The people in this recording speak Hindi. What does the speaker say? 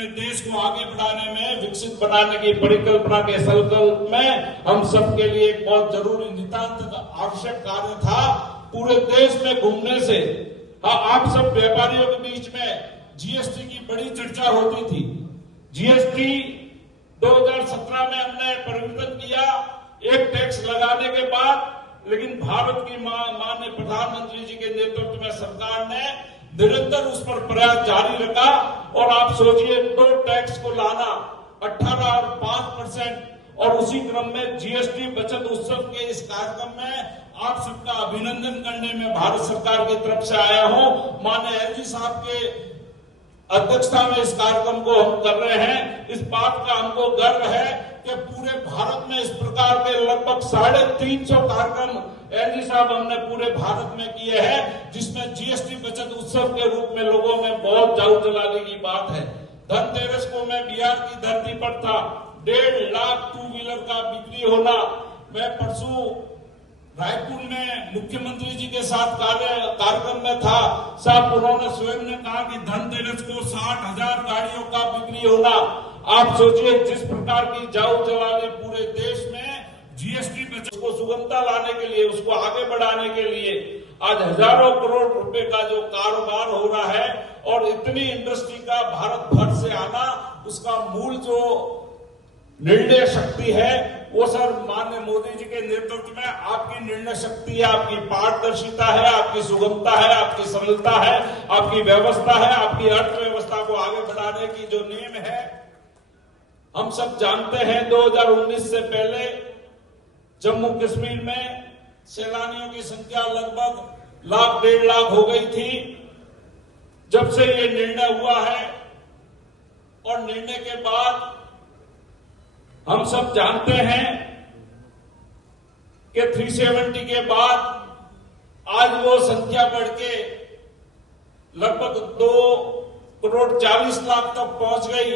में, देश को आगे बढ़ाने में, विकसित बनाने की परिकल्पना के संकल्प में हम सबके लिए एक बहुत जरूरी, नितांत आवश्यक कार्य था। पूरे देश में घूमने से आप सब व्यापारियों के बीच में जीएसटी की बड़ी चर्चा होती थी। जीएसटी 2017 में हमने परिवर्तन किया एक टैक्स लगाने के बाद, लेकिन भारत की माननीय प्रधानमंत्री जी के नेतृत्व में सरकार ने निरंतर उस पर प्रयास जारी रखा। और आप सोचिए, 2 टैक्स को लाना 18 और 5%, और उसी क्रम में जीएसटी बचत उत्सव के इस कार्यक्रम में आप सबका अभिनंदन करने में भारत सरकार की तरफ से आया हूं। माननीय एलजी साहब के अध्यक्षता में इस कार्यक्रम को हम कर रहे हैं। इस बात का हमको गर्व है कि पूरे भारत में इस प्रकार के लगभग 350 कार्यक्रम एलजी साहब हमने पूरे भारत में किए हैं, जिसमें जीएसटी बचत उत्सव के रूप में लोगों में बहुत जाऊ जलाने की बात है। धनतेरस को मैं बिहार की धरती पर था, 1.5 लाख 2 व्हीलर का बिक्री होना। मैं परसों रायपुर में मुख्यमंत्री जी के साथ कार्यक्रम में था। साहब उन्होंने स्वयं ने कहा कि धनतेरस को 60,000 गाड़ियों का बिक्री होना। आप सोचिए, जिस प्रकार की जाऊ जलाने पूरे देश में जीएसटी बचत को सुगमता लाने के लिए, उसको आगे बढ़ाने के लिए आज हजारों करोड़ रुपए का जो कारोबार हो रहा है, और इतनी इंडस्ट्री का भारत भर से आना, उसका मूल जो निर्णय शक्ति है वो सर माननीय मोदी जी के नेतृत्व में आपकी निर्णय शक्ति है, आपकी पारदर्शिता है, आपकी सुगमता है, आपकी सरलता है, आपकी व्यवस्था है, आपकी अर्थव्यवस्था को आगे बढ़ाने की जो नेम है। हम सब जानते हैं 2019 से पहले जम्मू कश्मीर में सैलानियों की संख्या लगभग 1.5 लाख हो गई थी। जब से ये निर्णय हुआ है, और निर्णय के बाद हम सब जानते हैं कि 370 के बाद आज वो संख्या बढ़ के लगभग 2.40 करोड़ तक पहुंच गई।